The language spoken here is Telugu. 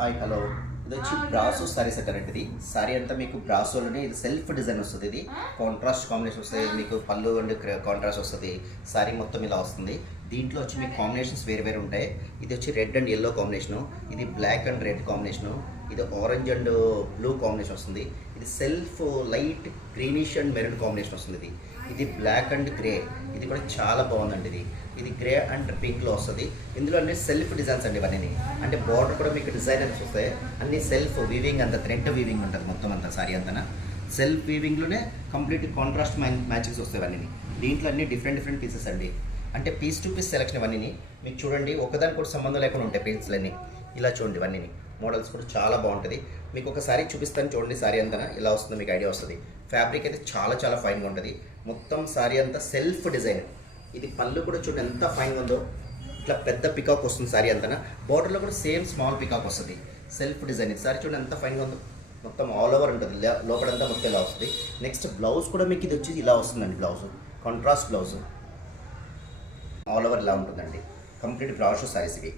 హాయ్ హలో, ఇది వచ్చి బ్రాసో సారీ సెట్ ఇది. సారీ అంతా మీకు బ్రాసోలోనే ఇది సెల్ఫ్ డిజైన్ వస్తుంది. ఇది కాంట్రాస్ట్ కాంబినేషన్ వస్తుంది, మీకు పళ్ళు అండ్ కాంట్రాస్ట్ వస్తుంది. సారీ మొత్తం ఇలా వస్తుంది. దీంట్లో వచ్చి మీకు కాంబినేషన్స్ వేరు వేరు ఉంటాయి. ఇది వచ్చి రెడ్ అండ్ ఎల్లో కాంబినేషను, ఇది బ్లాక్ అండ్ రెడ్ కాంబినేషను, ఇది ఆరెంజ్ అండ్ బ్లూ కాంబినేషన్ వస్తుంది. ఇది self light greenish and maroon combination వస్తుంది. ఇది బ్లాక్ అండ్ గ్రే, ఇది కూడా చాలా బాగుందండి. ఇది గ్రే అండ్ పింక్లో వస్తుంది. ఇందులో అన్ని సెల్ఫ్ డిజైన్స్ అండి ఇవన్నీ. అంటే బార్డర్ కూడా మీకు డిజైనర్స్ వస్తాయి. అన్ని సెల్ఫ్ వీవింగ్, అంత థ్రెడ్ వీవింగ్ ఉంటుంది మొత్తం అంతా. సారీ అంతా సెల్ఫ్ వీవింగ్లోనే కంప్లీట్ కాంట్రాస్ట్ మ్యాచింగ్స్ వస్తాయి ఇవన్నీ. దీంట్లో అన్ని డిఫరెంట్ పీసెస్ అండి. అంటే పీస్ టు పీస్ సెలెక్షన్ ఇవన్నీ. మీకు చూడండి, ఒకదాని కూడా సంబంధం లేకుండా ఉంటాయి పీసెస్లన్నీ. ఇలా చూడండి, ఇవన్నీ మోడల్స్ కూడా చాలా బాగుంటుంది. మీకు ఒకసారి చూపిస్తాను చూడండి. సారీ అంతా ఇలా వస్తుంది, మీకు ఐడియా వస్తుంది. ఫ్యాబ్రిక్ అయితే చాలా ఫైన్గా ఉంటుంది. మొత్తం సారీ అంతా సెల్ఫ్ డిజైన్. ఇది పళ్ళు కూడా చూడండి ఎంత ఫైన్గా ఉందో. ఇట్లా పెద్ద పికాక్ వస్తుంది సారీ అంతా. బార్డర్లో కూడా సేమ్ స్మాల్ పికాక్ వస్తుంది. Self design. ఇది సారీ చూడండి ఎంత ఫైన్గా ఉందో. మొత్తం ఆల్ ఓవర్ ఉంటుంది, లోపలంతా మొత్తం ఇలా వస్తుంది. నెక్స్ట్ బ్లౌజ్ కూడా మీకు ఇది వచ్చి ఇలా వస్తుందండి. Blouse contrast blouse all over ఇలా ఉంటుందండి. కంప్లీట్ బ్రాషో సారీస్ ఇవి.